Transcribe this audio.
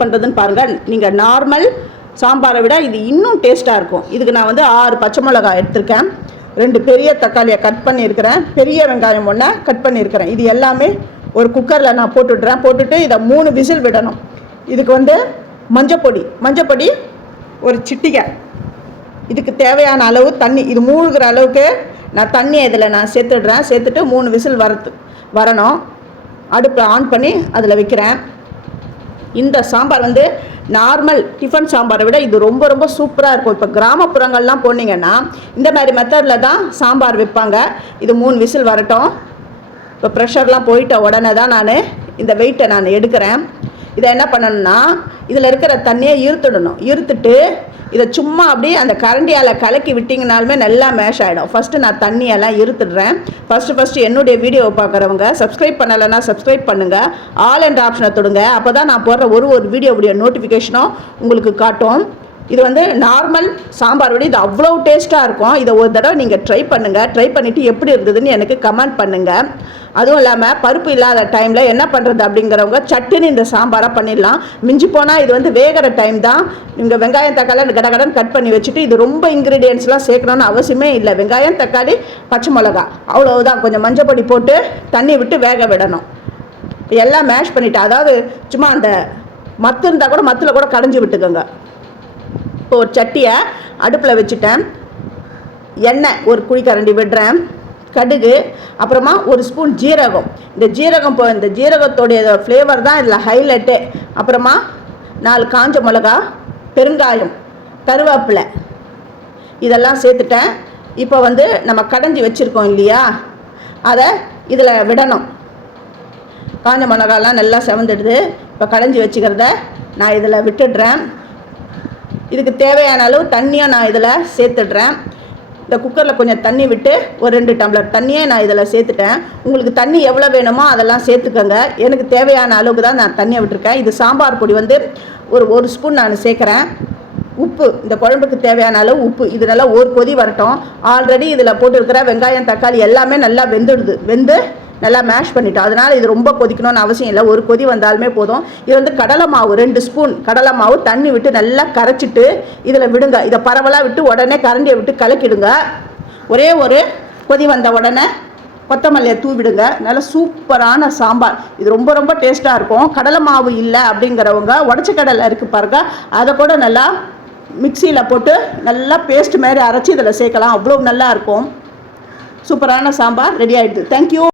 பண்ணுறதுன்னு பாருங்கள். நீங்கள் நார்மல் சாம்பாரை விட இது இன்னும் டேஸ்ட்டாக இருக்கும். இதுக்கு நான் வந்து 6 பச்சை மிளகாய் எடுத்திருக்கேன், 2 பெரிய தக்காளியை கட் பண்ணியிருக்கிறேன், பெரிய வெங்காயம் 1 கட் பண்ணியிருக்கிறேன். இது எல்லாமே ஒரு குக்கரில் நான் போட்டுட்டு இதை 3 விசில் விடணும். இதுக்கு வந்து மஞ்சப்பொடி ஒரு சிட்டிகை, இதுக்கு தேவையான அளவு தண்ணி, இது மூழ்கிற அளவுக்கு நான் தண்ணியை இதில் நான் சேர்த்துட்டு 3 விசில் வரணும். அடுப்பை ஆன் பண்ணி அதில் வைக்கிறேன். இந்த சாம்பார் வந்து நார்மல் டிஃபன் சாம்பாரை விட இது ரொம்ப ரொம்ப சூப்பராக இருக்கும். இப்போ கிராமப்புறங்கள்லாம் போனீங்கன்னா இந்த மாதிரி மெத்தடில் தான் சாம்பார் வைப்பாங்க. இது 3 விசில் வரட்டும். இப்போ ப்ரெஷர்லாம் போயிட்ட உடனே தான் நான் இந்த வெயிட்டை நான் எடுக்கிறேன். இதை என்ன பண்ணணும்னா இதில் இருக்கிற தண்ணியை இருத்துட்டு இதை சும்மா அப்படியே அந்த கரண்டியால் கலக்கி விட்டிங்கனாலுமே நல்லா மேஷ் ஆகிடும். ஃபஸ்ட்டு நான் தண்ணியெல்லாம் இருத்துடுறேன். ஃபஸ்ட்டு என்னுடைய வீடியோவை பார்க்குறவங்க சப்ஸ்கிரைப் பண்ணலைன்னா சப்ஸ்கிரைப் பண்ணுங்கள், ஆல் என்ற ஆப்ஷனை தொடுங்க. அப்போ தான் நான் போடுற ஒரு வீடியோவுடைய நோட்டிஃபிகேஷனும் உங்களுக்கு காட்டும். இது வந்து நார்மல் சாம்பார் விட இது அவ்வளோ டேஸ்ட்டாக இருக்கும். இதை ஒரு தடவை நீங்கள் ட்ரை பண்ணுங்கள். ட்ரை பண்ணிவிட்டு எப்படி இருந்ததுன்னு எனக்கு கமெண்ட் பண்ணுங்கள். அதுவும் இல்லாமல் பருப்பு இல்லாத டைமில் என்ன பண்ணுறது அப்படிங்கிறவங்க சட்டுன்னு இந்த சாம்பாராக பண்ணிடலாம். மிஞ்சி போனால் இது வந்து வேகிற டைம் தான். நீங்கள் வெங்காயம் தக்காளி கடகடன் கட் பண்ணி வச்சுட்டு இது ரொம்ப இன்க்ரீடியன்ஸ்லாம் சேர்க்கணும்னு அவசியமே இல்லை. வெங்காயம் தக்காளி பச்சை மிளகா அவ்வளோதான். கொஞ்சம் மஞ்சப்பொடி போட்டு தண்ணி விட்டு வேக விடணும். எல்லாம் மேஷ் பண்ணிவிட்டு, அதாவது சும்மா அந்த மத்து இருந்தால் கூட மத்தில் கூட கடைஞ்சி விட்டுக்கோங்க. இப்போ ஒரு சட்டியை அடுப்பில் வச்சுட்டேன். எண்ணெய் ஒரு குழிக்கரண்டி விடுறேன், கடுகு, அப்புறமா 1 ஸ்பூன் ஜீரகம். இந்த ஜீரகத்தோடைய ஃப்ளேவர் தான் இதில் ஹைலைட்டே. அப்புறமா 4 காஞ்ச மிளகா, பெருங்காயம், கருவேப்பிலை இதெல்லாம் சேர்த்துட்டேன். இப்போ வந்து நம்ம கடைஞ்சி வச்சுருக்கோம் இல்லையா, அதை இதில் விடணும். காஞ்ச மிளகாலாம் நல்லா செவந்துடுது. இப்போ கடைஞ்சி வச்சுக்கிறத நான் இதில் விட்டுடுறேன். இதுக்கு தேவையான அளவு தண்ணியை நான் இதில் சேர்த்துடுறேன். இந்த குக்கரில் கொஞ்சம் தண்ணி விட்டு ஒரு 2 டம்ளர் தண்ணியை நான் இதில் சேர்த்துட்டேன். உங்களுக்கு தண்ணி எவ்வளோ வேணுமோ அதெல்லாம் சேர்த்துக்கோங்க. எனக்கு தேவையான அளவுக்கு தான் நான் தண்ணியை விட்டுருக்கேன். இது சாம்பார் பொடி வந்து ஒரு ஸ்பூன் நான் சேர்க்குறேன். உப்பு, இந்த குழம்புக்கு தேவையான அளவு உப்பு. இது நல்லா ஒரு கொதி வரட்டும். ஆல்ரெடி இதில் போட்டுருக்கிற வெங்காயம் தக்காளி எல்லாமே நல்லா வெந்து நல்லா மேஷ் பண்ணிட்டோம். அதனால் இது ரொம்ப கொதிக்கணும்னு அவசியம் இல்லை. ஒரு கொதி வந்தாலுமே போதும். இது வந்து கடலை மாவு 2 ஸ்பூன் கடலை மாவு தண்ணி விட்டு நல்லா கரைச்சிட்டு இதில் விடுங்க. இதை பரவலாக விட்டு உடனே கரண்டியை விட்டு கலக்கிடுங்க. ஒரே ஒரு கொதி வந்த உடனே கொத்தமல்லியை தூவிடுங்க. நல்லா சூப்பரான சாம்பார். இது ரொம்ப ரொம்ப டேஸ்ட்டாக இருக்கும். கடலை மாவு இல்லை அப்படிங்கிறவங்க உடச்ச கடலை இருக்குது பாருங்க, அதை கூட நல்லா மிக்சியில் போட்டு நல்லா பேஸ்ட் மாதிரி அரைச்சி இதில் சேர்க்கலாம். அவ்வளோ நல்லா இருக்கும். சூப்பரான சாம்பார் ரெடி ஆகிடுது. தேங்க்யூ.